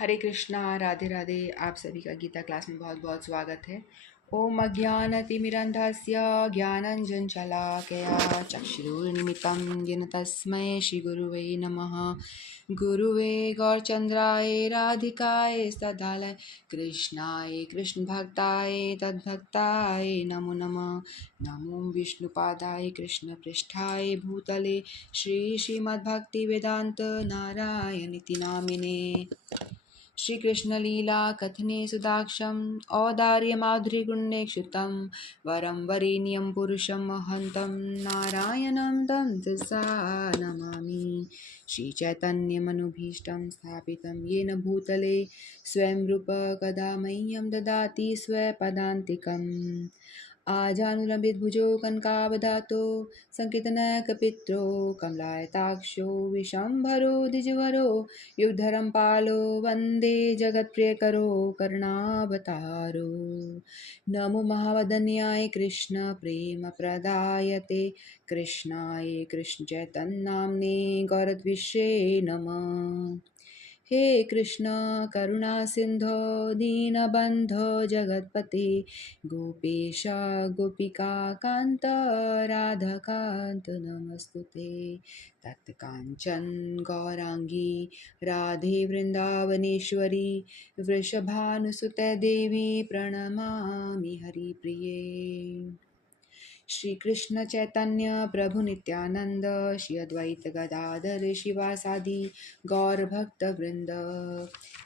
हरे कृष्णा, राधे राधे। आप सभी का गीता क्लास में बहुत बहुत स्वागत है। ओम अज्ञानतिमिरन्धस्य ज्ञानञ्जनशलाकया चक्षुरुन्मिलितं येन तस्मै श्रीगुरुवे नमः। गुरुवे गौरचन्द्राय राधिकाय तदालय कृष्णाय कृष्णभक्ताय तद्भक्ताय नमो नमः। नमो विष्णुपादाय कृष्णपृष्ठाय भूतले श्रीमद्भक्तिवेदान्त नारायणीति नामिने। श्री कृष्ण लीला कथने सुदाक्षम औदार्य माधुरी गुण्य क्षुतम वरम वरेण्यं पुरुषं महन्तं नारायणं तं तस्सा नमामि। श्री चैतन्य मनोभीष्टं स्थापितं येन भूतले स्वयं रूप कदा मह्यं ददाति स्वपदान्तिकम्। आजानुलम्बितभुजो कनकावदातो संकीर्तनैकपित्रो कमलायताक्षो विशम्भरो द्विजवरो युगधरं पालो वन्दे जगत्प्रियकरो करुणावतारो। नमो महावदन्याय कृष्ण प्रेमप्रदायते कृष्णाय कृष्णचैतन्यनाम्ने गौरद्विषे नमः। हे कृष्ण करुणा सिंधो दीनबन्धो जगत्पते गोपेश गोपिका कान्त राधाकान्त नमस्तुते। तप्तकाञ्चन गौराङ्गी राधे वृन्दावनेश्वरी वृषभानुसुते देवी प्रणमामि हरिप्रिये। श्री कृष्ण चैतन्य प्रभु नित्यानंद श्री अद्वैत गदाधर शिवासादि गौर भक्त वृंद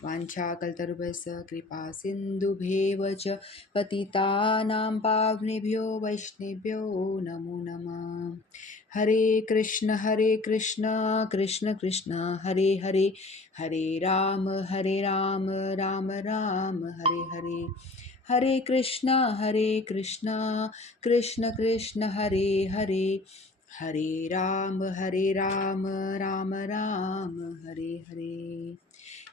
वाञ्छाकल्पतरुभ्यश्च कृपा सिन्धुभ्येव च पतितानां पावनेभ्यो वैष्णवेभ्यो नमो नमः। हरे कृष्ण कृष्ण कृष्ण हरे हरे, हरे राम राम राम हरे हरे। हरे कृष्ण कृष्ण कृष्ण हरे हरे, हरे राम राम राम हरे हरे।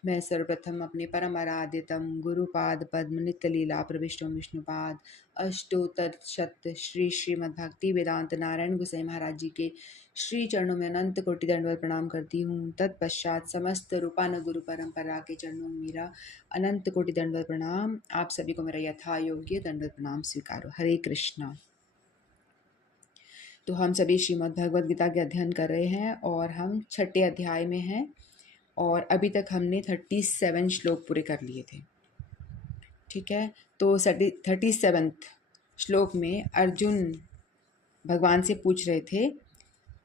मैं सर्वप्रथम अपने परम आराध्यतम गुरुपाद पद्म नित्य लीला प्रविष्टो विष्णुपाद अष्टोत्तर शत श्री श्रीमद्भक्ति वेदांत नारायण गोसाई महाराज जी के श्री चरणों में अनंत कोटि दंडवत प्रणाम करती हूँ। तत्पश्चात समस्त रूपान गुरु परंपरा के चरणों में मेरा अनंत कोटि दंडवत प्रणाम। आप सभी को मेरा यथा योग्य दंडवत प्रणाम स्वीकारो। हरे कृष्णा। तो हम सभी श्रीमद् भगवद गीता के अध्ययन कर रहे हैं और हम छठे अध्याय में हैं और अभी तक हमने 37 श्लोक पूरे कर लिए थे। ठीक है, तो 37 श्लोक में अर्जुन भगवान से पूछ रहे थे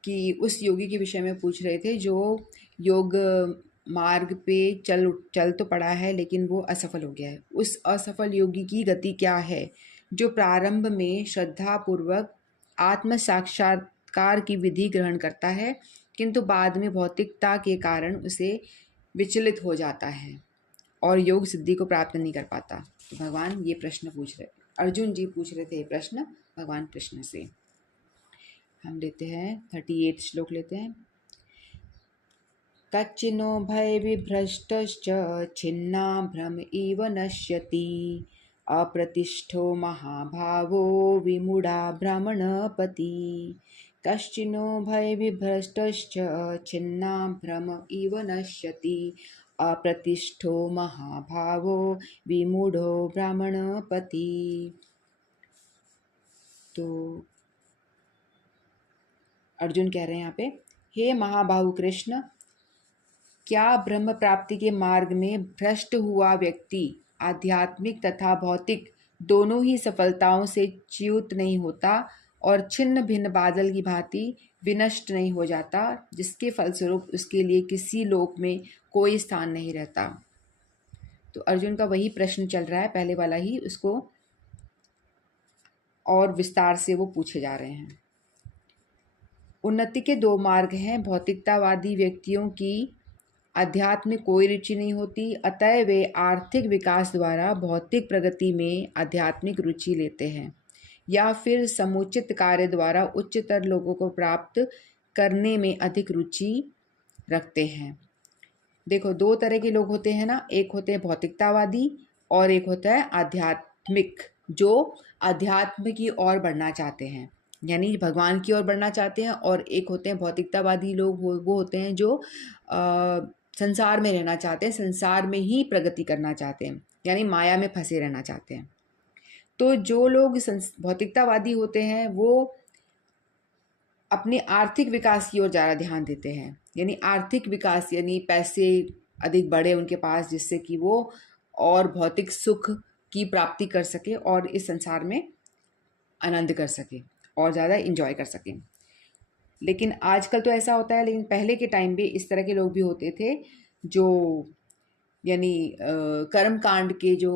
कि उस योगी के विषय में पूछ रहे थे जो योग मार्ग पे चल तो पड़ा है लेकिन वो असफल हो गया है। उस असफल योगी की गति क्या है जो प्रारंभ में श्रद्धा पूर्वक आत्म साक्षात्कार की विधि ग्रहण करता है किंतु बाद में भौतिकता के कारण उसे विचलित हो जाता है और योग सिद्धि को प्राप्त नहीं कर पाता। तो भगवान ये प्रश्न पूछ रहे, अर्जुन जी पूछ रहे थे प्रश्न भगवान कृष्ण से। हम लेते हैं 38 श्लोक लेते हैं। कच्चिनो भय विभ्रष्टश्च छिन्ना भ्रम इव नश्यति अप्रतिष्ठो महाभावो विमूढ़ा ब्राह्मणपति। कश्चिनो भय विभ्रष्टश्च छिन्ना भ्रम इव नश्यति अप्रतिष्ठो महाभावो विमूढ़ो ब्राह्मणपति। तो अर्जुन कह रहे हैं यहाँ पे, हे महाबाहु कृष्ण, क्या ब्रह्म प्राप्ति के मार्ग में भ्रष्ट हुआ व्यक्ति आध्यात्मिक तथा भौतिक दोनों ही सफलताओं से च्युत नहीं होता और छिन्न भिन्न बादल की भांति विनष्ट नहीं हो जाता, जिसके फलस्वरूप उसके लिए किसी लोक में कोई स्थान नहीं रहता। तो अर्जुन का वही प्रश्न चल रहा है, पहले वाला ही, उसको और विस्तार से वो पूछे जा रहे हैं। उन्नति के दो मार्ग हैं। भौतिकतावादी व्यक्तियों की अध्यात्म में कोई रुचि नहीं होती, अतः वे आर्थिक विकास द्वारा भौतिक प्रगति में आध्यात्मिक रुचि लेते हैं या फिर समुचित कार्य द्वारा उच्चतर लोगों को प्राप्त करने में अधिक रुचि रखते हैं। देखो, दो तरह के लोग होते हैं ना, एक होते हैं भौतिकतावादी और एक होता है आध्यात्मिक, जो अध्यात्म की ओर बढ़ना चाहते हैं, यानी भगवान की ओर बढ़ना चाहते हैं। और एक होते हैं भौतिकतावादी लोग, वो होते हैं जो संसार में रहना चाहते हैं, संसार में ही प्रगति करना चाहते हैं, यानी माया में फंसे रहना चाहते हैं। तो जो लोग भौतिकतावादी होते हैं वो अपने आर्थिक विकास की ओर ज़्यादा ध्यान देते हैं, यानी आर्थिक विकास, यानी पैसे अधिक बढ़े उनके पास, जिससे कि वो और भौतिक सुख की प्राप्ति कर सके और इस संसार में आनंद कर सके और ज़्यादा इंजॉय कर सके। लेकिन आजकल तो ऐसा होता है, लेकिन पहले के टाइम पे इस तरह के लोग भी होते थे जो यानी कर्म कांड के जो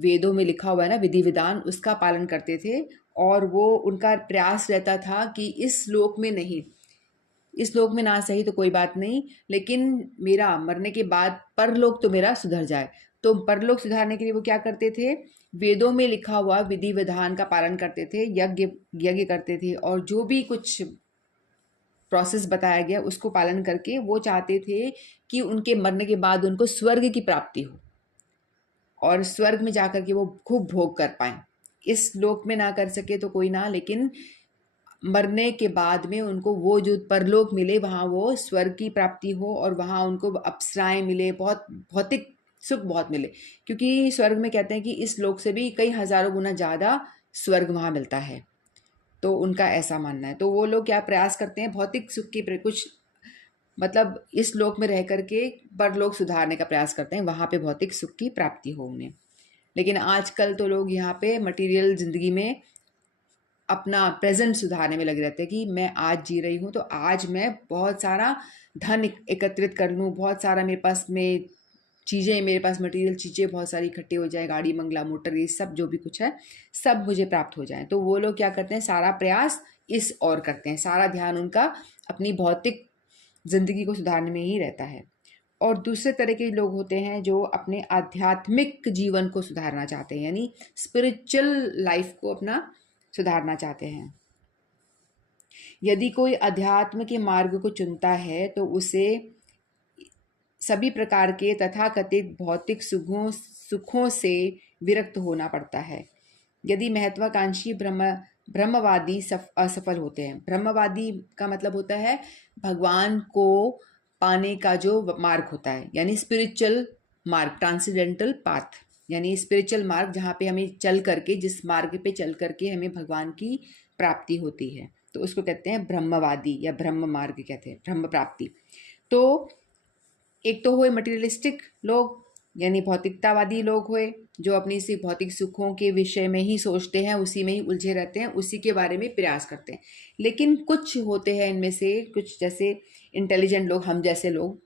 वेदों में लिखा हुआ है ना, विधि विधान, उसका पालन करते थे। और वो उनका प्रयास रहता था कि इस लोक में नहीं, इस लोक में ना सही तो कोई बात नहीं, लेकिन मेरा मरने के बाद परलोक तो मेरा सुधर जाए। तो परलोक सुधारने के लिए वो क्या करते थे, वेदों में लिखा हुआ विधि विधान का पालन करते थे, यज्ञ यज्ञ करते थे, और जो भी कुछ प्रोसेस बताया गया उसको पालन करके वो चाहते थे कि उनके मरने के बाद उनको स्वर्ग की प्राप्ति हो और स्वर्ग में जाकर के वो खूब भोग कर पाएं। इस लोक में ना कर सके तो कोई ना, लेकिन मरने के बाद में उनको वो जो परलोक मिले, वहाँ वो स्वर्ग की प्राप्ति हो और वहाँ उनको अप्सराएं मिले, बहुत भौतिक सुख बहुत मिले। क्योंकि स्वर्ग में कहते हैं कि इस लोक से भी कई हजारों गुना ज़्यादा स्वर्ग वहाँ मिलता है। तो उनका ऐसा मानना है। तो वो लोग क्या प्रयास करते हैं, भौतिक सुख की कुछ मतलब इस लोक में रह करके परलोक सुधारने का प्रयास करते हैं, वहाँ पे भौतिक सुख की प्राप्ति हो उन्हें। लेकिन आजकल तो लोग यहाँ पे मटेरियल ज़िंदगी में अपना प्रेजेंट सुधारने में लगे रहते हैं कि मैं आज जी रही हूँ तो आज मैं बहुत सारा धन एकत्रित कर लूँ, बहुत सारा मेरे पास में चीज़ें, मेरे पास मटेरियल चीज़ें बहुत सारी इकट्ठी हो जाए, गाड़ी बंगला मोटर ये सब जो भी कुछ है सब मुझे प्राप्त हो जाए। तो वो लोग क्या करते हैं, सारा प्रयास इस ओर करते हैं, सारा ध्यान उनका अपनी भौतिक ज़िंदगी को सुधारने में ही रहता है। और दूसरे तरह के लोग होते हैं जो अपने आध्यात्मिक जीवन को सुधारना चाहते हैं, यानी स्पिरिचुअल लाइफ को अपना सुधारना चाहते हैं। यदि कोई अध्यात्म के मार्ग को चुनता है तो उसे सभी प्रकार के तथाकथित भौतिक सुखों से विरक्त होना पड़ता है। यदि महत्वाकांक्षी ब्रह्मवादी असफल होते हैं, ब्रह्मवादी का मतलब होता है भगवान को पाने का जो मार्ग होता है, यानी स्पिरिचुअल मार्ग, ट्रांसेंडेंटल पाथ, यानी स्पिरिचुअल मार्ग जहाँ पे हमें चल करके, जिस मार्ग पे चल करके हमें भगवान की प्राप्ति होती है, तो उसको कहते हैं ब्रह्मवादी या ब्रह्म मार्ग कहते हैं, ब्रह्म प्राप्ति। तो एक तो हुए मटेरियलिस्टिक लोग, यानी भौतिकतावादी लोग हुए जो अपनी सी भौतिक सुखों के विषय में ही सोचते हैं, उसी में ही उलझे रहते हैं, उसी के बारे में प्रयास करते हैं। लेकिन कुछ होते हैं इनमें से कुछ, जैसे इंटेलिजेंट लोग, हम जैसे लोग,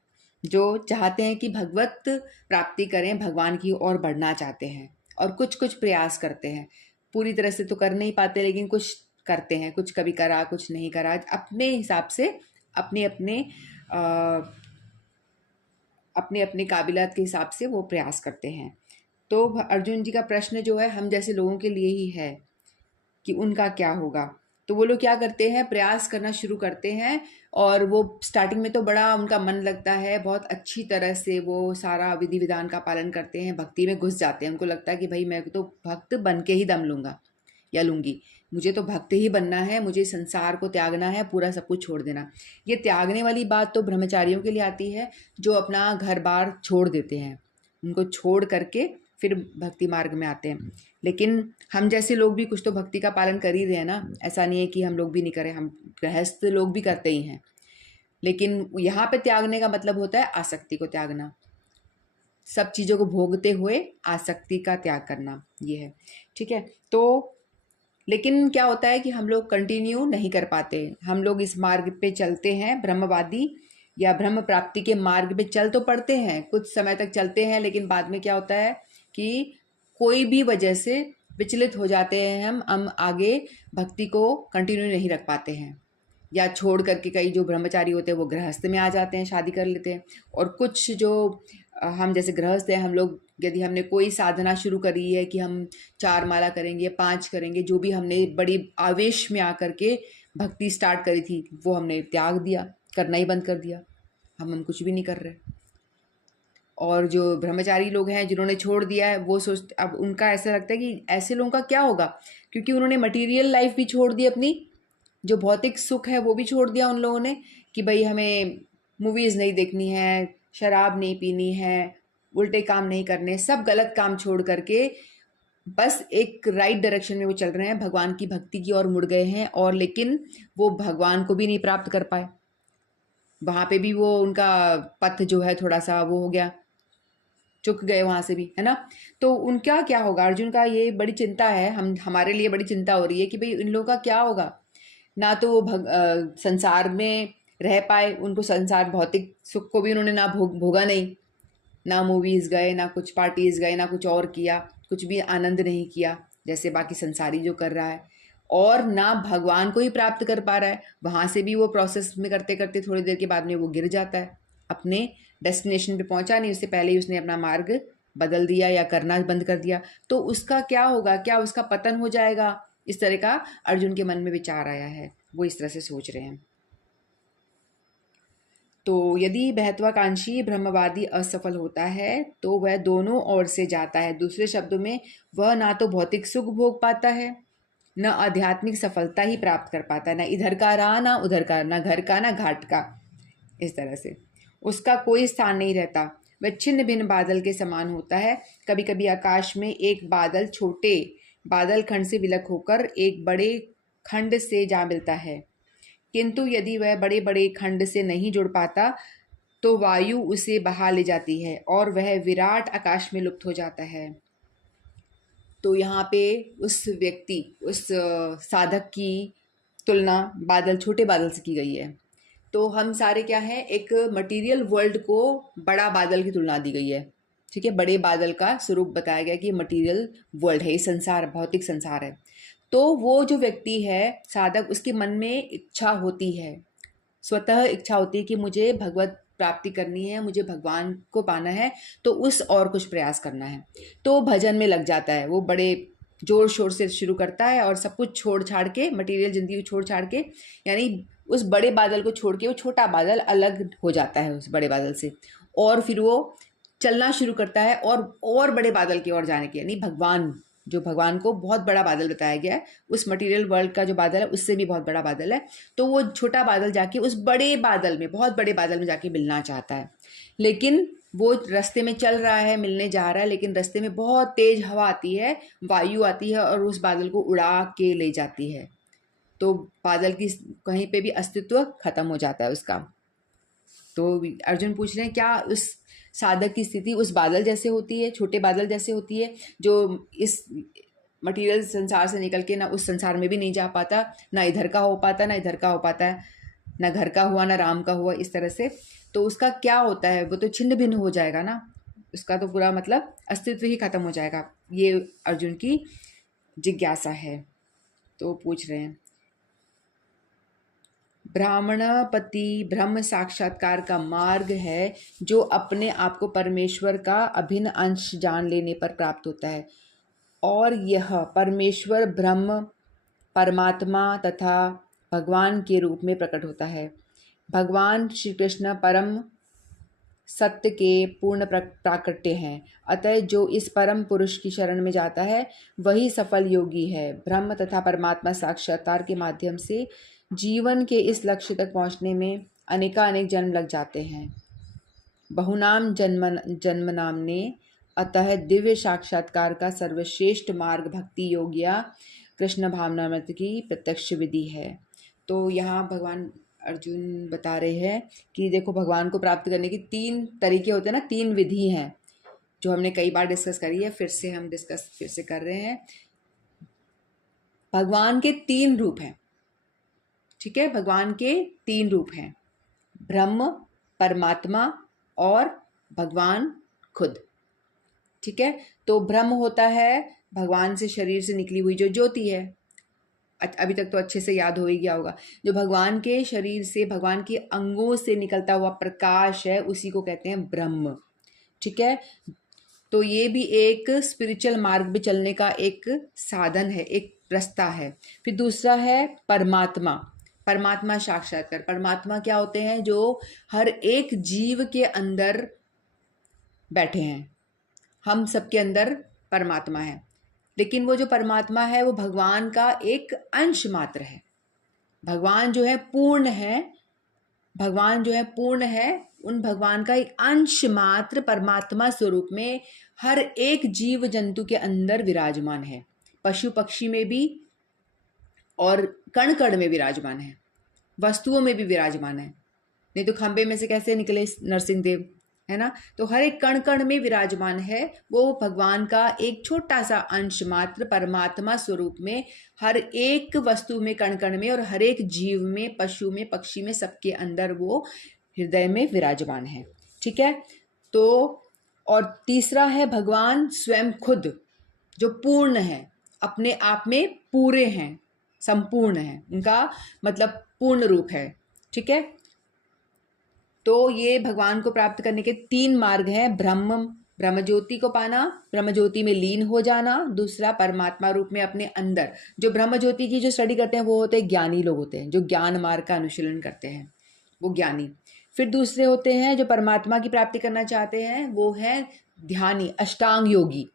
जो चाहते हैं कि भगवत प्राप्ति करें, भगवान की ओर बढ़ना चाहते हैं और कुछ कुछ प्रयास करते हैं। पूरी तरह से तो कर नहीं पाते, लेकिन कुछ करते हैं, कुछ कभी करा कुछ नहीं करा, अपने हिसाब से अपने अपने अपने अपने काबिलियत के हिसाब से वो प्रयास करते हैं। तो अर्जुन जी का प्रश्न जो है हम जैसे लोगों के लिए ही है कि उनका क्या होगा। तो वो लोग क्या करते हैं, प्रयास करना शुरू करते हैं और वो स्टार्टिंग में तो बड़ा उनका मन लगता है, बहुत अच्छी तरह से वो सारा विधि विधान का पालन करते हैं, भक्ति में घुस जाते हैं। उनको लगता है कि भाई मैं तो भक्त बन के ही दम लूँगा या लूँगी, मुझे तो भक्त ही बनना है, मुझे संसार को त्यागना है, पूरा सब कुछ छोड़ देना। ये त्यागने वाली बात तो ब्रह्मचारियों के लिए आती है जो अपना घर बार छोड़ देते हैं, उनको छोड़ करके फिर भक्ति मार्ग में आते हैं। लेकिन हम जैसे लोग भी कुछ तो भक्ति का पालन कर ही रहे हैं ना, ऐसा नहीं है कि हम लोग भी नहीं करें, हम गृहस्थ लोग भी करते ही हैं। लेकिन यहाँ पे त्यागने का मतलब होता है आसक्ति को त्यागना, सब चीज़ों को भोगते हुए आसक्ति का त्याग करना, ये है। ठीक है, तो लेकिन क्या होता है कि हम लोग कंटिन्यू नहीं कर पाते। हम लोग इस मार्ग पे चलते हैं, ब्रह्मवादी या ब्रह्म प्राप्ति के मार्ग पे चल तो पड़ते हैं, कुछ समय तक चलते हैं, लेकिन बाद में क्या होता है कि कोई भी वजह से विचलित हो जाते हैं, हम आगे भक्ति को कंटिन्यू नहीं रख पाते हैं, या छोड़ करके कई जो ब्रह्मचारी होते हैं वो गृहस्थ में आ जाते हैं, शादी कर लेते हैं। और कुछ जो हम जैसे गृहस्थ हैं, हम लोग यदि हमने कोई साधना शुरू करी है कि हम 4 माला करेंगे, 5 करेंगे, जो भी हमने बड़ी आवेश में आकर के भक्ति स्टार्ट करी थी वो हमने त्याग दिया, करना ही बंद कर दिया, हम कुछ भी नहीं कर रहे। और जो ब्रह्मचारी लोग हैं जिन्होंने छोड़ दिया है, वो सोचते, अब उनका ऐसा लगता है कि ऐसे लोगों का क्या होगा, क्योंकि उन्होंने मटीरियल लाइफ भी छोड़ दी, अपनी जो भौतिक सुख है वो भी छोड़ दिया उन लोगों ने कि भाई हमें मूवीज़ नहीं देखनी है, शराब नहीं पीनी है, उल्टे काम नहीं करने, सब गलत काम छोड़ करके बस एक राइट डायरेक्शन में वो चल रहे हैं, भगवान की भक्ति की ओर मुड़ गए हैं। और लेकिन वो भगवान को भी नहीं प्राप्त कर पाए, वहाँ पे भी वो उनका पथ जो है थोड़ा सा वो हो गया, चुक गए वहाँ से भी, है ना। तो उनका क्या होगा, अर्जुन का ये बड़ी चिंता है, हमारे लिए बड़ी चिंता हो रही है कि भाई इन लोगों का क्या होगा। ना तो वो संसार में रह पाए, उनको संसार भौतिक सुख को भी उन्होंने ना भोगा नहीं, ना मूवीज़ गए, ना कुछ पार्टीज़ गए, ना कुछ और किया, कुछ भी आनंद नहीं किया जैसे बाकी संसारी जो कर रहा है। और ना भगवान को ही प्राप्त कर पा रहा है, वहाँ से भी वो प्रोसेस में करते करते थोड़ी देर के बाद में वो गिर जाता है, अपने डेस्टिनेशन पे पहुँचा नहीं, उससे पहले ही उसने अपना मार्ग बदल दिया या करना बंद कर दिया। तो उसका क्या होगा, क्या उसका पतन हो जाएगा, इस तरह का अर्जुन के मन में विचार आया है, वो इस तरह से सोच रहे हैं। तो यदि महत्वाकांक्षी ब्रह्मवादी असफल होता है तो वह दोनों ओर से जाता है। दूसरे शब्दों में, वह ना तो भौतिक सुख भोग पाता है, न आध्यात्मिक सफलता ही प्राप्त कर पाता है, ना इधर का रहा ना उधर का, ना घर का ना घाट का। इस तरह से उसका कोई स्थान नहीं रहता, वह छिन्न भिन्न बादल के समान होता है। कभी कभी आकाश में एक बादल छोटे बादल खंड से विलक होकर एक बड़े खंड से जा मिलता है, किंतु यदि वह बड़े बड़े खंड से नहीं जुड़ पाता तो वायु उसे बहा ले जाती है और वह विराट आकाश में लुप्त हो जाता है। तो यहाँ पे उस व्यक्ति, उस साधक की तुलना बादल, छोटे बादल से की गई है। तो हम सारे क्या हैं, एक मटेरियल वर्ल्ड को बड़ा बादल की तुलना दी गई है, ठीक है। बड़े बादल का स्वरूप बताया गया कि मटेरियल वर्ल्ड है, ये संसार, भौतिक संसार है। तो वो जो व्यक्ति है साधक, उसके मन में इच्छा होती है, स्वतः इच्छा होती है कि मुझे भगवत प्राप्ति करनी है, मुझे भगवान को पाना है, तो उस और कुछ प्रयास करना है, तो भजन में लग जाता है। वो बड़े जोर शोर से शुरू करता है और सब कुछ छोड़ छाड़ के, मटेरियल जिंदगी को छोड़ छाड़ के, यानी उस बड़े बादल को छोड़ के वो छोटा बादल अलग हो जाता है उस बड़े बादल से, और फिर वो चलना शुरू करता है और बड़े बादल की ओर जाने की, यानी भगवान, जो भगवान को बहुत बड़ा बादल बताया गया है, उस मटेरियल वर्ल्ड का जो बादल है उससे भी बहुत बड़ा बादल है। तो वो छोटा बादल जाके उस बड़े बादल में, बहुत बड़े बादल में जाके मिलना चाहता है, लेकिन वो रास्ते में चल रहा है, मिलने जा रहा है, लेकिन रास्ते में बहुत तेज हवा आती है, वायु आती है और उस बादल को उड़ा के ले जाती है। तो बादल की कहीं पे भी अस्तित्व खत्म हो जाता है उसका। तो अर्जुन पूछ रहे हैं क्या उस साधक की स्थिति उस बादल जैसे होती है, छोटे बादल जैसे होती है, जो इस मटेरियल संसार से निकल के ना उस संसार में भी नहीं जा पाता, ना इधर का हो पाता ना इधर का हो पाता है, ना घर का हुआ ना राम का हुआ, इस तरह से। तो उसका क्या होता है, वो तो छिन्न भिन्न हो जाएगा ना, उसका तो पूरा मतलब अस्तित्व ही खत्म हो जाएगा। ये अर्जुन की जिज्ञासा है। तो पूछ रहे हैं, ब्राह्मणपति ब्रह्म साक्षात्कार का मार्ग है जो अपने आप को परमेश्वर का अभिन्न अंश जान लेने पर प्राप्त होता है, और यह परमेश्वर ब्रह्म, परमात्मा तथा भगवान के रूप में प्रकट होता है। भगवान श्री कृष्ण परम सत्य के पूर्ण प्राकट्य हैं, अतः जो इस परम पुरुष की शरण में जाता है वही सफल योगी है। ब्रह्म तथा परमात्मा साक्षात्कार के माध्यम से जीवन के इस लक्ष्य तक पहुंचने में अनेकानेक जन्म लग जाते हैं, बहुनाम जन्म नामने। अतः दिव्य साक्षात्कार का सर्वश्रेष्ठ मार्ग भक्ति योग या कृष्ण भावनामृत की प्रत्यक्ष विधि है। तो यहाँ भगवान अर्जुन बता रहे हैं कि देखो, भगवान को प्राप्त करने की 3 तरीके होते हैं ना, 3 विधि हैं, जो हमने कई बार डिस्कस करी है, फिर से हम डिस्कस फिर से कर रहे हैं। भगवान के 3 रूप हैं, ठीक है। भगवान के 3 रूप हैं, ब्रह्म, परमात्मा और भगवान खुद, ठीक है। तो ब्रह्म होता है भगवान से शरीर से निकली हुई जो ज्योति है, अभी तक तो अच्छे से याद हो ही गया होगा। जो भगवान के शरीर से, भगवान के अंगों से निकलता हुआ प्रकाश है, उसी को कहते हैं ब्रह्म, ठीक है। तो ये भी एक स्पिरिचुअल मार्ग पे चलने का एक साधन है, एक रास्ता है। फिर दूसरा है परमात्मा। परमात्मा साक्षात्कार। परमात्मा क्या होते हैं, जो हर एक जीव के अंदर बैठे हैं, हम सबके अंदर परमात्मा है, लेकिन वो जो परमात्मा है वो भगवान का एक अंश मात्र है। भगवान जो है पूर्ण है, भगवान जो है पूर्ण है, उन भगवान का एक अंश मात्र परमात्मा स्वरूप में हर एक जीव जंतु के अंदर विराजमान है, पशु पक्षी में भी और कण कण में विराजमान है, वस्तुओं में भी विराजमान है। नहीं तो खंबे में से कैसे निकले नरसिंह देव, है ना। तो हर एक कण कण में विराजमान है, वो भगवान का एक छोटा सा अंश मात्र परमात्मा स्वरूप में हर एक वस्तु में, कण कण में और हर एक जीव में, पशु में, पक्षी में, सबके अंदर वो हृदय में विराजमान है। ठीक है। तो और तीसरा है भगवान स्वयं खुद, जो पूर्ण है, अपने आप में पूरे हैं, संपूर्ण है, उनका मतलब पूर्ण रूप है। ठीक है। तो ये भगवान को प्राप्त करने के 3 मार्ग हैं। ब्रह्म ज्योति को पाना, ब्रह्म ज्योति में लीन हो जाना, दूसरा परमात्मा रूप में अपने अंदर। जो ब्रह्म ज्योति की जो स्टडी करते हैं वो होते हैं ज्ञानी लोग, होते हैं जो ज्ञान मार्ग का अनुशीलन करते हैं, वो ज्ञानी। फिर दूसरे होते हैं जो परमात्मा की प्राप्ति करना चाहते हैं, वो है ध्यानी, अष्टांग योगी।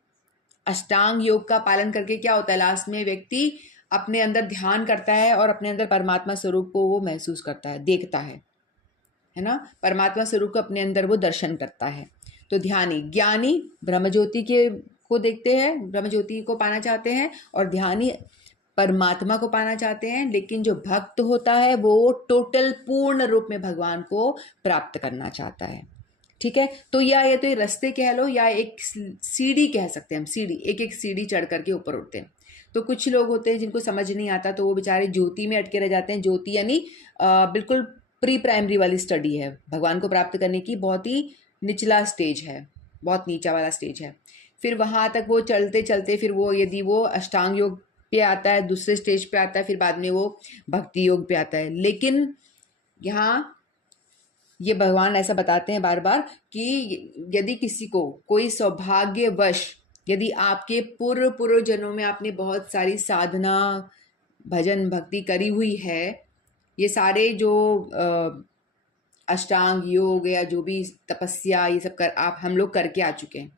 अष्टांग योग का पालन करके क्या होता है, लास्ट में व्यक्ति अपने अंदर ध्यान करता है और अपने अंदर परमात्मा स्वरूप को वो महसूस करता है, देखता है ना। परमात्मा स्वरूप को अपने अंदर वो दर्शन करता है। तो ध्यानी, ज्ञानी ब्रह्मज्योति के को देखते हैं, ब्रह्मज्योति को पाना चाहते हैं, और ध्यानी परमात्मा को पाना चाहते हैं। लेकिन जो भक्त होता है वो टोटल पूर्ण रूप में भगवान को प्राप्त करना चाहता है। ठीक है। तो या तो ये रास्ते कह लो, या एक सीढ़ी कह सकते हैं हम, सीढ़ी, एक एक सीढ़ी चढ़ करके ऊपर उठते हैं। तो कुछ लोग होते हैं जिनको समझ नहीं आता, तो वो बेचारे ज्योति में अटके रह जाते हैं। ज्योति यानी बिल्कुल प्री प्राइमरी वाली स्टडी है, भगवान को प्राप्त करने की बहुत ही निचला स्टेज है, बहुत नीचा वाला स्टेज है। फिर वहाँ तक वो चलते चलते फिर वो यदि वो अष्टांग योग पे आता है, दूसरे स्टेज पे आता है, फिर बाद में वो भक्ति योग पे आता है। लेकिन यहाँ ये भगवान ऐसा बताते हैं बार बार कि यदि किसी को कोई सौभाग्यवश, यदि आपके पूर्व जन्मों में आपने बहुत सारी साधना, भजन, भक्ति करी हुई है, ये सारे जो अष्टांग योग या जो भी तपस्या, ये सब आप हम लोग करके आ चुके हैं।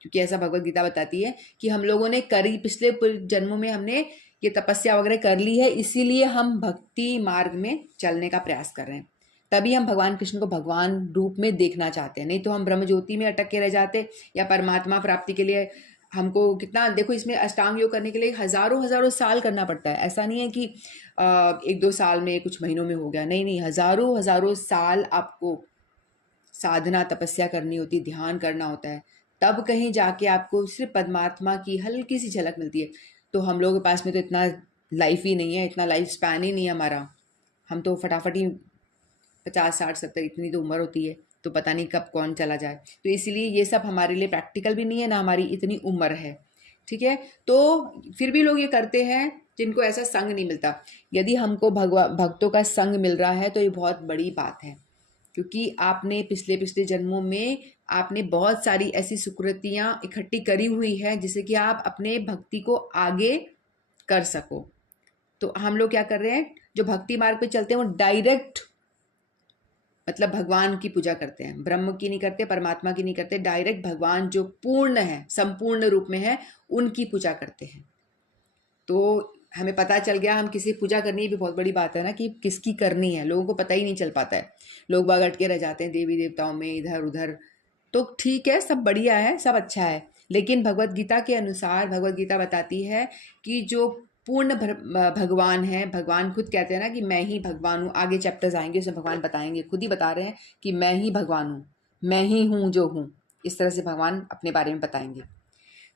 क्योंकि ऐसा भगवत गीता बताती है कि हम लोगों ने करी, पिछले जन्मों में हमने ये तपस्या वगैरह कर ली है, इसीलिए हम भक्ति मार्ग में चलने का प्रयास कर रहे हैं। तभी हम भगवान कृष्ण को भगवान रूप में देखना चाहते हैं। नहीं तो हम ब्रह्म ज्योति में अटक के रह जाते, या परमात्मा प्राप्ति के लिए हमको कितना, देखो इसमें अष्टांग योग करने के लिए हजारों साल करना पड़ता है। ऐसा नहीं है कि 1-2 साल में, कुछ महीनों में हो गया, नहीं नहीं, हजारों साल आपको साधना, तपस्या करनी होती, ध्यान करना होता है, तब कहीं जाके आपको सिर्फ परमात्मा की हल्की सी झलक मिलती है। तो हम लोगों के पास में तो इतना लाइफ ही नहीं है, इतना लाइफ स्पैन ही नहीं है हमारा। हम तो फटाफट ही 50, 60, 70 इतनी तो उम्र होती है, तो पता नहीं कब कौन चला जाए। तो इसलिए ये सब हमारे लिए प्रैक्टिकल भी नहीं है, ना हमारी इतनी उम्र है। ठीक है। तो फिर भी लोग ये करते हैं जिनको ऐसा संग नहीं मिलता। यदि हमको भक्तों का संग मिल रहा है तो ये बहुत बड़ी बात है, क्योंकि आपने पिछले जन्मों में आपने बहुत सारी ऐसी सुकृतियाँ इकट्ठी करी हुई है जिससे कि आप अपने भक्ति को आगे कर सको। तो हम लोग क्या कर रहे हैं, जो भक्ति मार्ग पे चलते हैं वो डायरेक्ट मतलब भगवान की पूजा करते हैं, ब्रह्म की नहीं करते, परमात्मा की नहीं करते, डायरेक्ट भगवान जो पूर्ण है, संपूर्ण रूप में है, उनकी पूजा करते हैं। तो हमें पता चल गया, हम किसी पूजा करनी भी बहुत बड़ी बात है ना, कि किसकी करनी है, लोगों को पता ही नहीं चल पाता है। लोग बाग अटके रह जाते हैं देवी देवताओं में, इधर उधर। तो ठीक है, सब बढ़िया है, सब अच्छा है, लेकिन भगवत गीता के अनुसार भगवत गीता बताती है कि जो पूर्ण भगवान है, भगवान खुद कहते हैं ना कि मैं ही भगवान हूँ। आगे चैप्टर्स आएंगे उसमें भगवान बताएंगे, खुद ही बता रहे हैं कि मैं ही भगवान हूँ, मैं ही हूँ जो हूँ। इस तरह से भगवान अपने बारे में बताएंगे।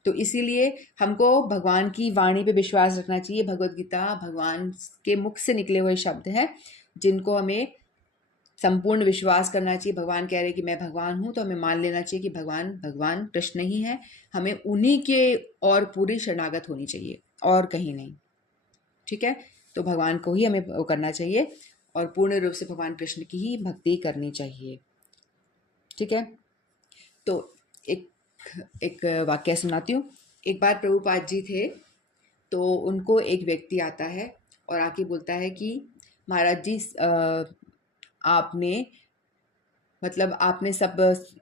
तो इसीलिए हमको भगवान की वाणी पे विश्वास रखना चाहिए। भगवत गीता भगवान के मुख से निकले हुए शब्द हैं जिनको हमें संपूर्ण विश्वास करना चाहिए। भगवान कह रहे हैं कि मैं भगवान हूँ, तो हमें मान लेना चाहिए कि भगवान कृष्ण ही है। हमें उन्हीं के और पूरी शरणागत होनी चाहिए, और कहीं नहीं। ठीक है। तो भगवान को ही हमें वो करना चाहिए, और पूर्ण रूप से भगवान कृष्ण की ही भक्ति करनी चाहिए। ठीक है। तो एक वाक्य सुनाती हूँ। एक बार प्रभुपाद जी थे, तो उनको एक व्यक्ति आता है और आके बोलता है कि महाराज जी, आपने सब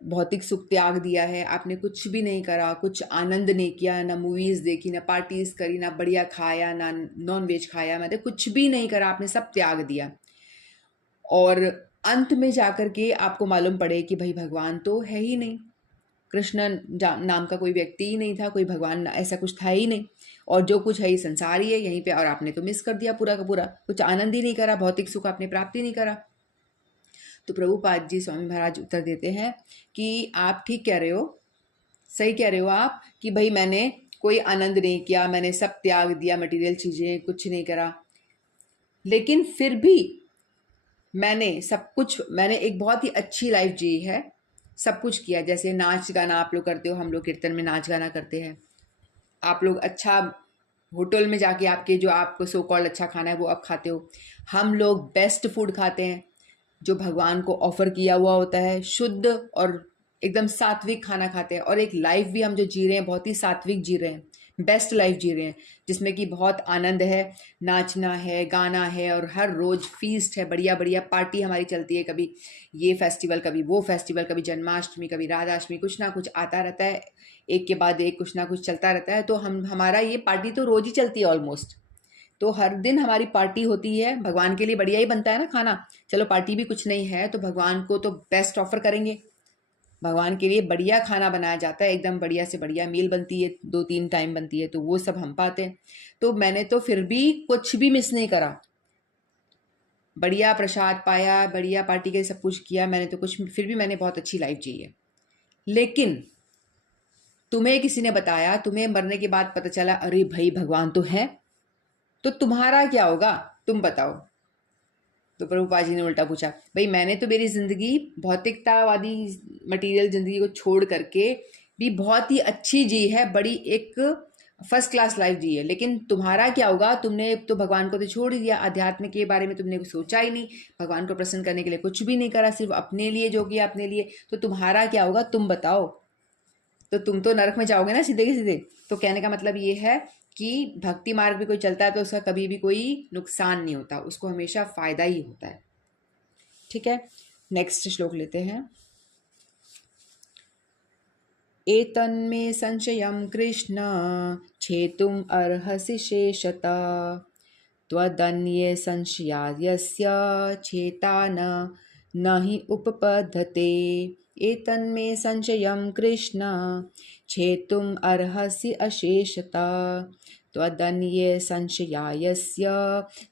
भौतिक सुख त्याग दिया है, आपने कुछ भी नहीं करा, कुछ आनंद नहीं किया, ना मूवीज़ देखी, ना पार्टीज करी, ना बढ़िया खाया, ना नॉन वेज खाया, मतलब कुछ भी नहीं करा, आपने सब त्याग दिया। और अंत में जाकर के आपको मालूम पड़े कि भाई भगवान तो है ही नहीं, कृष्ण नाम का कोई व्यक्ति ही नहीं था, कोई भगवान ऐसा कुछ था ही नहीं, और जो कुछ है ये संसार ही है यहीं पे, और आपने तो मिस कर दिया पूरा का पूरा, कुछ आनंद ही नहीं करा, भौतिक सुख आपने प्राप्त ही नहीं करा। तो प्रभुपाद जी स्वामी महाराज उत्तर देते हैं कि आप ठीक कह रहे हो, सही कह रहे हो आप, कि भाई मैंने कोई आनंद नहीं किया, मैंने सब त्याग दिया, मटेरियल चीज़ें कुछ नहीं करा, लेकिन फिर भी मैंने एक बहुत ही अच्छी लाइफ जी है, सब कुछ किया, जैसे नाच गाना आप लोग करते हो, हम लोग कीर्तन में नाच गाना करते हैं, आप लोग अच्छा होटल में जाके आपके जो आपको सो कॉल्ड अच्छा खाना है वो आप खाते हो, हम लोग बेस्ट फूड खाते हैं जो भगवान को ऑफर किया हुआ होता है, शुद्ध और एकदम सात्विक खाना खाते हैं, और एक लाइफ भी हम जो जी रहे हैं बहुत ही सात्विक जी रहे हैं, बेस्ट लाइफ जी रहे हैं, जिसमें कि बहुत आनंद है, नाचना है, गाना है, और हर रोज़ फीस्ट है, बढ़िया बढ़िया पार्टी हमारी चलती है, कभी ये फेस्टिवल, कभी वो फेस्टिवल, कभी जन्माष्टमी, कभी राधाष्टमी, कुछ ना कुछ आता रहता है, एक के बाद एक कुछ ना कुछ चलता रहता है। तो हमारा ये पार्टी तो रोज़ ही चलती है ऑलमोस्ट, तो हर दिन हमारी पार्टी होती है, भगवान के लिए बढ़िया ही बनता है ना खाना, चलो पार्टी भी कुछ नहीं है तो भगवान को तो बेस्ट ऑफर करेंगे, भगवान के लिए बढ़िया खाना बनाया जाता है, एकदम बढ़िया से बढ़िया मील बनती है, 2-3 टाइम बनती है, तो वो सब हम पाते हैं। तो मैंने तो फिर भी कुछ भी मिस नहीं करा, बढ़िया प्रसाद पाया, बढ़िया पार्टी के सब कुछ किया मैंने, तो कुछ फिर भी मैंने बहुत अच्छी लाइफ जी है। लेकिन तुम्हें किसी ने बताया, तुम्हें मरने के बाद पता चला अरे भाई भगवान तो है, तो तुम्हारा क्या होगा, तुम बताओ। तो प्रभुपाद जी ने उल्टा पूछा, भाई मैंने तो मेरी जिंदगी भौतिकतावादी मटेरियल जिंदगी को छोड़ करके भी बहुत ही अच्छी जी है, बड़ी एक फर्स्ट क्लास लाइफ जी है, लेकिन तुम्हारा क्या होगा, तुमने तो भगवान को तो छोड़ ही दिया, अध्यात्म के बारे में तुमने कुछ सोचा ही नहीं, भगवान को प्रसन्न करने के लिए कुछ भी नहीं करा, सिर्फ अपने लिए जो किया अपने लिए, तो तुम्हारा क्या होगा, तुम बताओ। तो तुम तो नरक में जाओगे ना सीधे के सीधे। तो कहने का मतलब ये है कि भक्ति मार्ग में कोई चलता है तो उसका कभी भी कोई नुकसान नहीं होता, उसको हमेशा फायदा ही होता है। ठीक है, नेक्स्ट श्लोक लेते हैं। एतन्मे संशयं कृष्ण छेतुम अर्हसि शेषता, त्वदन्ये संशया यस्य छेता न हि उपपद्यते। एतन्मे संशयं कृष्ण छेतुम अर्हसि अशेषता, त्वदन्ये संशया यस्य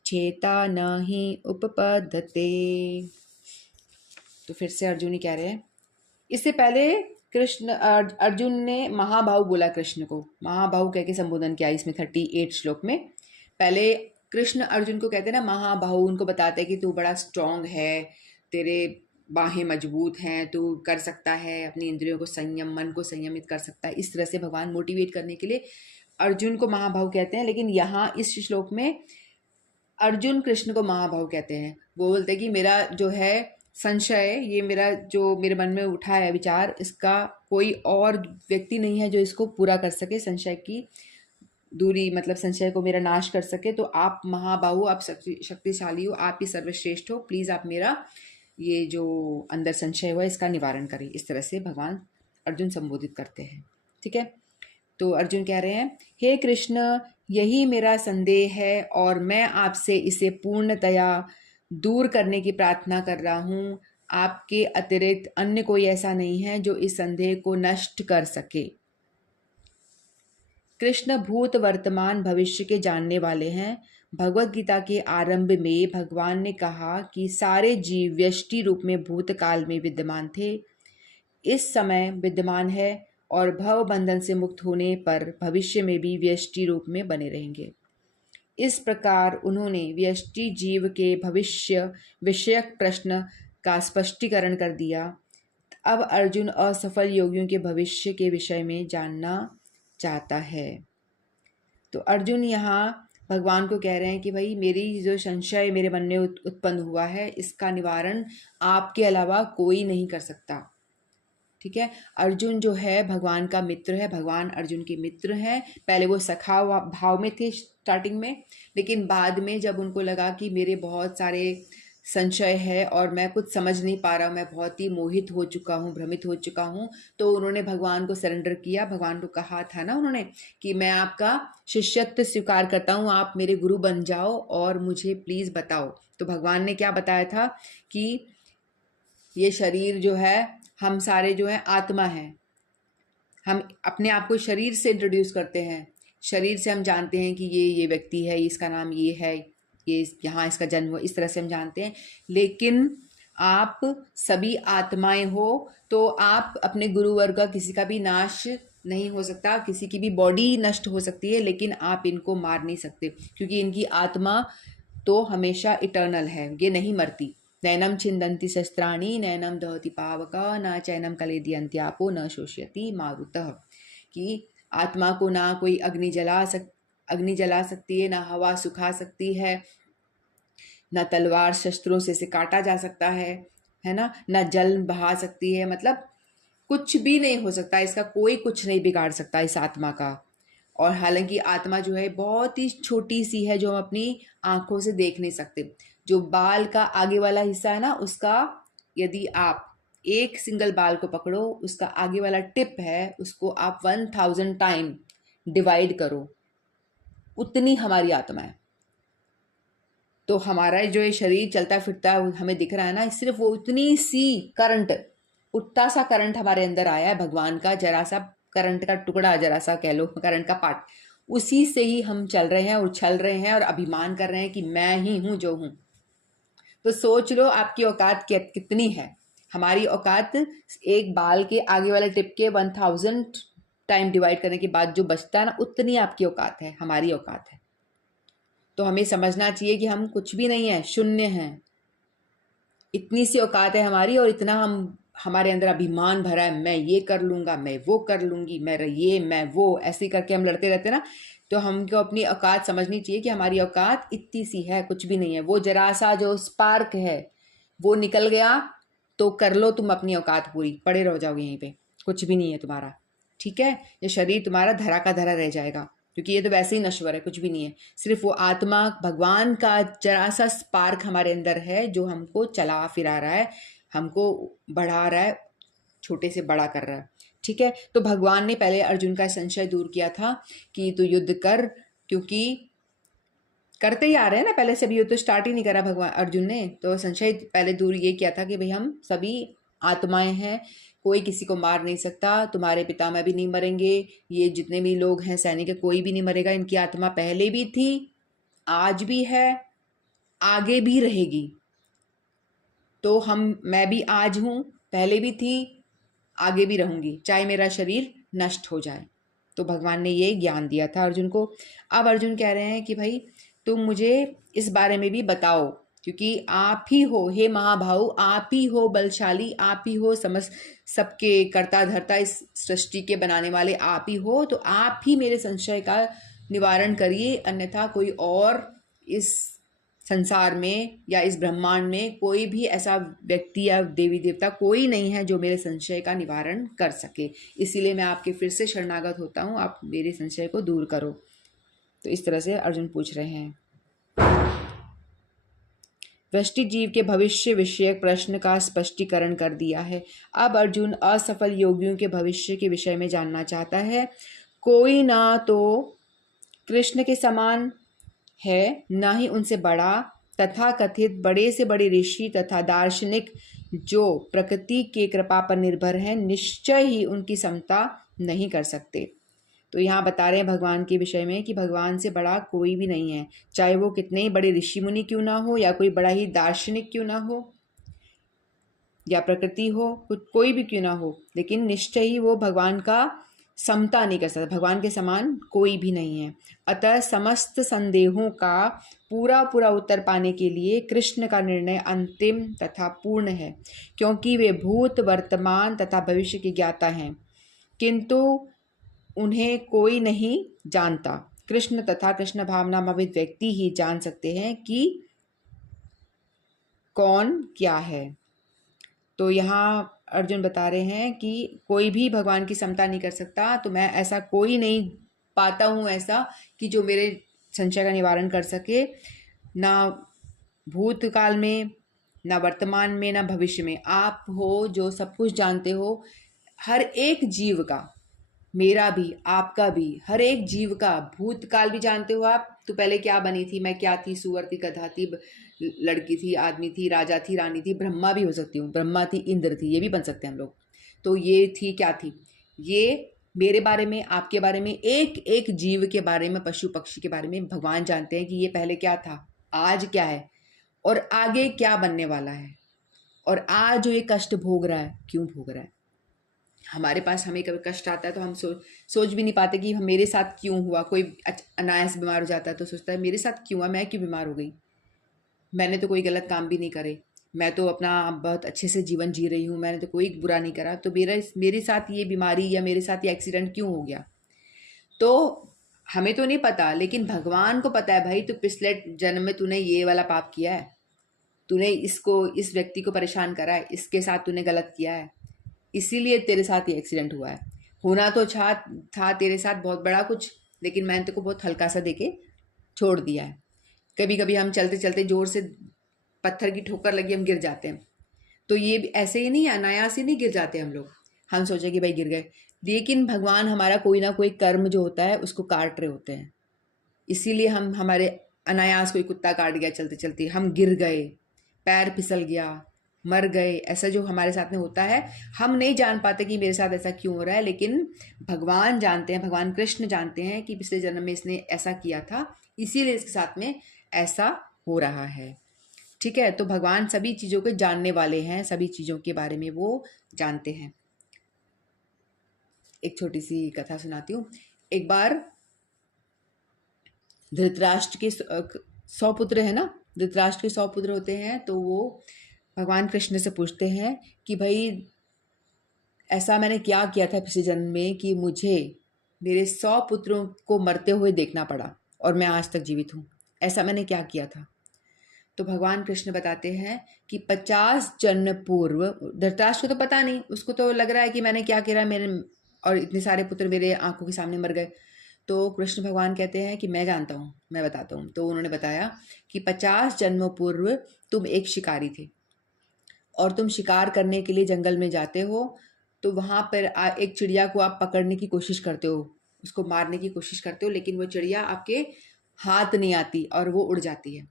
छेता न ही उपपद्यते। तो फिर से अर्जुन ही कह रहे हैं, इससे पहले अर्जुन ने महाबाहु बोला, कृष्ण को महाबाहु कह के संबोधन किया इसमें 38 श्लोक में। पहले कृष्ण अर्जुन को कहते हैं ना महाबाहु, उनको बताते हैं कि तू बड़ा स्ट्रांग है, तेरे बाहें मजबूत हैं, तू कर सकता है, अपनी इंद्रियों को संयम, मन को संयमित कर सकता है, इस तरह से भगवान मोटिवेट करने के लिए अर्जुन को महाबाहु कहते हैं। लेकिन यहाँ इस श्लोक में अर्जुन कृष्ण को महाबाहु कहते हैं, वो बोलते हैं कि मेरा जो है संशय, ये मेरा जो मेरे मन में उठा है विचार, इसका कोई और व्यक्ति नहीं है जो इसको पूरा कर सके, संशय की दूरी, मतलब संशय को मेरा नाश कर सके। तो आप महाबाहु, आप शक्तिशाली हो, आप ही सर्वश्रेष्ठ हो, प्लीज आप मेरा ये जो अंदर संशय हुआ इसका निवारण करें। इस तरह से भगवान अर्जुन संबोधित करते हैं। ठीक है, तो अर्जुन कह रहे हैं, हे कृष्ण, यही मेरा संदेह है और मैं आपसे इसे पूर्णतया दूर करने की प्रार्थना कर रहा हूँ। आपके अतिरिक्त अन्य कोई ऐसा नहीं है जो इस संदेह को नष्ट कर सके। कृष्ण भूत वर्तमान भविष्य के जानने वाले हैं। भगवत गीता के आरंभ में भगवान ने कहा कि सारे जीव व्यष्टि रूप में भूतकाल में विद्यमान थे, इस समय विद्यमान है और भव बंधन से मुक्त होने पर भविष्य में भी व्यष्टि रूप में बने रहेंगे। इस प्रकार उन्होंने व्यष्टि जीव के भविष्य विषयक प्रश्न का स्पष्टीकरण कर दिया। अब अर्जुन असफल योगियों के भविष्य के विषय में जानना चाहता है। तो अर्जुन यहाँ भगवान को कह रहे हैं कि भाई मेरी जो संशय मेरे मन में उत्पन्न हुआ है, इसका निवारण आपके अलावा कोई नहीं कर सकता। ठीक है, अर्जुन जो है भगवान का मित्र है, भगवान अर्जुन के मित्र हैं। पहले वो सखा भाव में थे स्टार्टिंग में, लेकिन बाद में जब उनको लगा कि मेरे बहुत सारे संशय है और मैं कुछ समझ नहीं पा रहा हूँ, मैं बहुत ही मोहित हो चुका हूँ, भ्रमित हो चुका हूँ, तो उन्होंने भगवान को सरेंडर किया। भगवान को कहा था ना उन्होंने कि मैं आपका शिष्यत्व स्वीकार करता हूँ, आप मेरे गुरु बन जाओ और मुझे प्लीज़ बताओ। तो भगवान ने क्या बताया था कि ये शरीर जो है, हम सारे जो है आत्मा हैं। हम अपने आप को शरीर से इंट्रोड्यूस करते हैं, शरीर से हम जानते हैं कि ये व्यक्ति है, इसका नाम ये है, ये यहाँ इसका जन्म हुआ, इस तरह से हम जानते हैं। लेकिन आप सभी आत्माएं हो, तो आप अपने गुरुवर्ग का किसी का भी नाश नहीं हो सकता, किसी की भी बॉडी नष्ट हो सकती है, लेकिन आप इनको मार नहीं सकते, क्योंकि इनकी आत्मा तो हमेशा इटर्नल है, ये नहीं मरती। नैनम छिंदन्ति शस्त्राणि नैनम दहति पावक न चैनम कलेदयन्ति आपो न शोष्यति मारुतः। कि आत्मा को ना कोई अग्नि जला सकती है, ना हवा सुखा सकती है, ना तलवार शस्त्रों से इसे काटा जा सकता है ना, ना जल बहा सकती है, मतलब कुछ भी नहीं हो सकता, इसका कोई कुछ नहीं बिगाड़ सकता इस आत्मा का। और हालांकि आत्मा जो है बहुत ही छोटी सी है, जो हम अपनी आंखों से देख नहीं सकते। जो बाल का आगे वाला हिस्सा है ना, उसका यदि आप एक सिंगल बाल को पकड़ो, उसका आगे वाला टिप है, उसको आप 1000 टाइम डिवाइड करो, उतनी हमारी आत्मा है। तो हमारा जो ये शरीर चलता फिरता हमें दिख रहा है ना, सिर्फ वो उतनी सी करंट, उतना सा करंट हमारे अंदर आया है भगवान का, जरा सा करंट का टुकड़ा, जरा सा कह लो करंट का पार्ट, उसी से ही हम चल रहे हैं और उछल रहे हैं और अभिमान कर रहे हैं कि मैं ही हूं जो हूं। तो सोच लो आपकी औकात कितनी है। हमारी औकात एक बाल के आगे वाले टिप के 1000 टाइम डिवाइड करने के बाद जो बचता है ना, उतनी आपकी औकात है, हमारी औकात है। तो हमें समझना चाहिए कि हम कुछ भी नहीं है, शून्य हैं। इतनी सी औकात है हमारी, और इतना हमारे अंदर अभिमान भरा है, मैं ये कर लूंगा, मैं वो कर लूंगी, मैं वो, ऐसे करके हम लड़ते रहते ना। तो हमको अपनी औकात समझनी चाहिए कि हमारी औकात इतनी सी है, कुछ भी नहीं है। वो जरा सा जो स्पार्क है वो निकल गया तो कर लो तुम अपनी औकात पूरी, पड़े रह जाओगे यहीं पे, कुछ भी नहीं है तुम्हारा। ठीक है, ये शरीर तुम्हारा धरा का धरा रह जाएगा, क्योंकि ये तो वैसे ही नश्वर है, कुछ भी नहीं है। सिर्फ वो आत्मा भगवान का जरा सा स्पार्क हमारे अंदर है, जो हमको चला फिरा रहा है, हमको बढ़ा रहा है, छोटे से बड़ा कर रहा है। ठीक है, तो भगवान ने पहले अर्जुन का संशय दूर किया था कि तू युद्ध कर, क्योंकि करते ही आ रहे हैं ना, पहले से भी युद्ध तो स्टार्ट ही नहीं करा भगवान अर्जुन ने, तो संशय पहले दूर ये किया था कि भाई हम सभी आत्माएं हैं, कोई किसी को मार नहीं सकता, तुम्हारे पितामह भी नहीं मरेंगे, ये जितने भी लोग हैं सैनिक, कोई भी नहीं मरेगा, इनकी आत्मा पहले भी थी, आज भी है, आगे भी रहेगी। तो मैं भी आज हूं, पहले भी थी, आगे भी रहूंगी, चाहे मेरा शरीर नष्ट हो जाए। तो भगवान ने ये ज्ञान दिया था अर्जुन को। अब अर्जुन कह रहे हैं कि भाई तुम मुझे इस बारे में भी बताओ, क्योंकि आप ही हो हे महाभाऊ, आप ही हो बलशाली, आप ही हो समस्त सबके कर्ता धर्ता, इस सृष्टि के बनाने वाले आप ही हो, तो आप ही मेरे संशय का निवारण करिए, अन्यथा कोई और इस संसार में या इस ब्रह्मांड में कोई भी ऐसा व्यक्ति या देवी देवता कोई नहीं है जो मेरे संशय का निवारण कर सके। इसीलिए मैं आपके फिर से शरणागत होता हूँ, आप मेरे संशय को दूर करो। तो इस तरह से अर्जुन पूछ रहे हैं। वृष्टि जीव के भविष्य विषयक प्रश्न का स्पष्टीकरण कर दिया है। अब अर्जुन असफल योगियों के भविष्य के विषय में जानना चाहता है। कोई ना तो कृष्ण के समान है, न ही उनसे बड़ा, तथा कथित बड़े से बड़े ऋषि तथा दार्शनिक जो प्रकृति के कृपा पर निर्भर हैं, निश्चय ही उनकी समता नहीं कर सकते। तो यहाँ बता रहे हैं भगवान के विषय में कि भगवान से बड़ा कोई भी नहीं है, चाहे वो कितने ही बड़े ऋषि मुनि क्यों ना हो, या कोई बड़ा ही दार्शनिक क्यों ना हो, या प्रकृति हो, कोई भी क्यों ना हो, लेकिन निश्चय ही वो भगवान का समता नहीं कर सकता, भगवान के समान कोई भी नहीं है। अतः समस्त संदेहों का पूरा पूरा उत्तर पाने के लिए कृष्ण का निर्णय अंतिम तथा पूर्ण है, क्योंकि वे भूत वर्तमान तथा भविष्य के ज्ञाता हैं, किंतु उन्हें कोई नहीं जानता। कृष्ण तथा कृष्ण भावनामविद व्यक्ति ही जान सकते हैं कि कौन क्या है। तो यहाँ अर्जुन बता रहे हैं कि कोई भी भगवान की समता नहीं कर सकता, तो मैं ऐसा कोई नहीं पाता हूँ ऐसा कि जो मेरे संशय का निवारण कर सके, ना भूतकाल में, ना वर्तमान में, ना भविष्य में। आप हो जो सब कुछ जानते हो हर एक जीव का, मेरा भी, आपका भी, हर एक जीव का भूतकाल भी जानते हो आप। तो पहले क्या बनी थी, मैं क्या थी, सुअर थी, गधा थी, लड़की थी, आदमी थी, राजा थी, रानी थी, ब्रह्मा भी हो सकती हूँ, ब्रह्मा थी, इंद्र थी, ये भी बन सकते हैं हम लोग। तो ये थी, क्या थी, ये मेरे बारे में, आपके बारे में, एक एक जीव के बारे में, पशु पक्षी के बारे में भगवान जानते हैं कि ये पहले क्या था, आज क्या है, और आगे क्या बनने वाला है। और आज जो ये कष्ट भोग रहा है, क्यों भोग रहा है। हमारे पास, हमें कभी कष्ट आता है तो हम सोच भी नहीं पाते कि मेरे साथ क्यों हुआ। कोई अनायास बीमार हो जाता है तो सोचता है मेरे साथ क्यों हुआ, मैं क्यों बीमार हो गई, मैंने तो कोई गलत काम भी नहीं करे, मैं तो अपना बहुत अच्छे से जीवन जी रही हूँ, मैंने तो कोई बुरा नहीं करा, तो मेरे साथ ये बीमारी या मेरे साथ ये एक्सीडेंट क्यों हो गया। तो हमें तो नहीं पता, लेकिन भगवान को पता है, भाई तू पिछले जन्म में तूने ये वाला पाप किया है, तूने इस व्यक्ति को परेशान करा है, इसके साथ तूने गलत किया है, इसीलिए तेरे साथ ये एक्सीडेंट हुआ है। होना तो था तेरे साथ बहुत बड़ा कुछ, लेकिन मैंने तेरे को बहुत हल्का सा देके छोड़ दिया है। कभी कभी हम चलते चलते जोर से पत्थर की ठोकर लगी, हम गिर जाते हैं, तो ये ऐसे ही नहीं, अनायास ही नहीं गिर जाते हम लोग, हम सोचे कि भाई गिर गए, लेकिन भगवान हमारा कोई ना कोई कर्म जो होता है उसको काट रहे होते हैं। इसीलिए हम, हमारे अनायास कोई कुत्ता काट गया चलते चलते, हम गिर गए, पैर फिसल गया, मर गए, ऐसा जो हमारे साथ में होता है, हम नहीं जान पाते कि मेरे साथ ऐसा क्यों हो रहा है, लेकिन भगवान जानते हैं, भगवान कृष्ण जानते हैं कि पिछले जन्म में इसने ऐसा किया था, इसीलिए इसके साथ में ऐसा हो रहा है। ठीक है, तो भगवान सभी चीज़ों के जानने वाले हैं, सभी चीज़ों के बारे में वो जानते हैं। एक छोटी सी कथा सुनाती हूँ। एक बार धृतराष्ट्र के 100 पुत्र है ना, धृतराष्ट्र के 100 पुत्र होते हैं, तो वो भगवान कृष्ण से पूछते हैं कि भाई ऐसा मैंने क्या किया था पिछले जन्म में कि मुझे मेरे 100 पुत्रों को मरते हुए देखना पड़ा और मैं आज तक जीवित हूँ, ऐसा मैंने क्या किया था। तो भगवान कृष्ण बताते हैं कि 50 जन्म पूर्व, धृतराष्ट्र को तो पता नहीं, उसको तो लग रहा है कि मैंने क्या किया, मेरे और इतने सारे पुत्र मेरे आंखों के सामने मर गए। तो कृष्ण भगवान कहते हैं कि मैं जानता हूँ, मैं बताता हूँ। तो उन्होंने बताया कि 50 जन्मों पूर्व तुम एक शिकारी थे और तुम शिकार करने के लिए जंगल में जाते हो, तो वहाँ पर एक चिड़िया को आप पकड़ने की कोशिश करते हो, उसको मारने की कोशिश करते हो, लेकिन वो चिड़िया आपके हाथ नहीं आती और वो उड़ जाती है।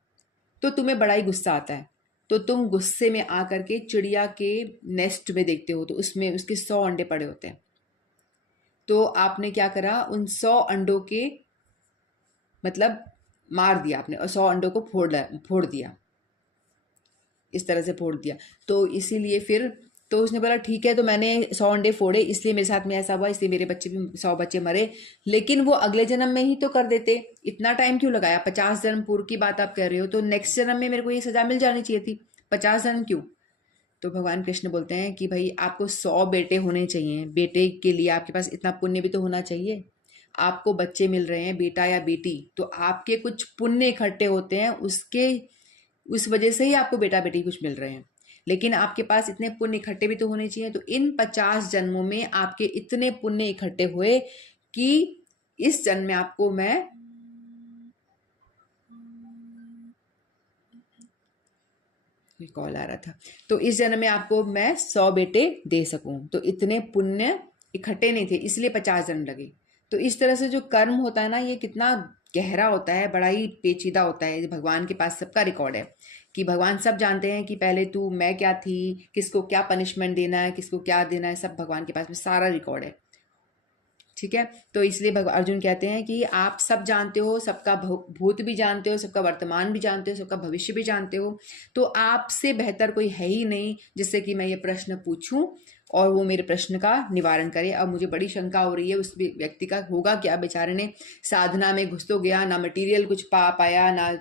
तो तुम्हें बड़ा ही गुस्सा आता है, तो तुम गुस्से में आकर के चिड़िया के नेस्ट में देखते हो, तो उसमें उसके 100 अंडे पड़े होते हैं। तो आपने क्या करा, उन 100 अंडों के मतलब मार दिया आपने, और 100 अंडों को फोड़ दिया, इस तरह से फोड़ दिया। तो इसीलिए फिर, तो उसने बोला ठीक है, तो मैंने 100 अंडे फोड़े, इसलिए मेरे साथ में ऐसा हुआ, इसलिए मेरे बच्चे भी 100 बच्चे मरे, लेकिन वो अगले जन्म में ही तो कर देते, इतना टाइम क्यों लगाया। 50 जन्म पूर्व की बात आप कर रहे हो, तो नेक्स्ट जन्म में मेरे को ये सजा मिल जानी चाहिए थी, 50 जन्म क्यों। तो भगवान कृष्ण बोलते हैं कि भाई आपको 100 बेटे होने चाहिए, बेटे के लिए आपके पास इतना पुण्य भी तो होना चाहिए। आपको बच्चे मिल रहे हैं, बेटा या बेटी, तो आपके कुछ पुण्य इकट्ठे होते हैं, उसके उस वजह से ही आपको बेटा बेटी कुछ मिल रहे हैं, लेकिन आपके पास इतने पुण्य इकट्ठे भी तो होने चाहिए। तो इन 50 जन्मों में आपके इतने पुण्य इकट्ठे हुए कि इस जन्म में आपको मैं, कॉल आ रहा था, तो इस जन्म में आपको मैं 100 बेटे दे सकूं, तो इतने पुण्य इकट्ठे नहीं थे, इसलिए 50 जन्म लगे। तो इस तरह से जो कर्म होता है ना, ये कितना गहरा होता है, बड़ा ही पेचीदा होता है। भगवान के पास सबका रिकॉर्ड है, कि भगवान सब जानते हैं कि पहले तू, मैं क्या थी, किसको क्या पनिशमेंट देना है, किसको क्या देना है, सब भगवान के पास में सारा रिकॉर्ड है। ठीक है, तो इसलिए अर्जुन कहते हैं कि आप सब जानते हो, सबका भूत भी जानते हो, सबका वर्तमान भी जानते हो, सबका भविष्य भी जानते हो, तो आपसे बेहतर कोई है ही नहीं जिससे कि मैं ये प्रश्न पूछूं और वो मेरे प्रश्न का निवारण करे। अब मुझे बड़ी शंका हो रही है, उस व्यक्ति का होगा क्या, बेचारे ने साधना में घुस तो गया, ना मटेरियल कुछ पा पाया, ना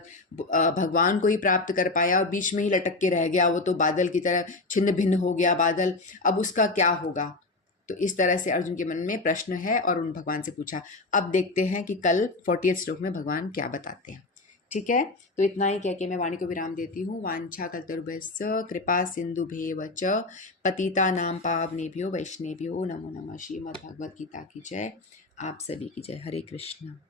भगवान को ही प्राप्त कर पाया, और बीच में ही लटक के रह गया, वो तो बादल की तरह छिन्न भिन्न हो गया बादल, अब उसका क्या होगा। तो इस तरह से अर्जुन के मन में प्रश्न है और उन भगवान से पूछा। अब देखते हैं कि कल 40 श्लोक में भगवान क्या बताते हैं। ठीक है, तो इतना ही कह के मैं वाणी को विराम देती हूँ। वांछा कल्पतरुभ्यश्च कृपा सिंधुभ्येव च पतितानां पावनेभ्यो वैष्णवेभ्यो नमो नमः। श्रीमद् भगवद गीता की जय। आप सभी की जय। हरे कृष्ण।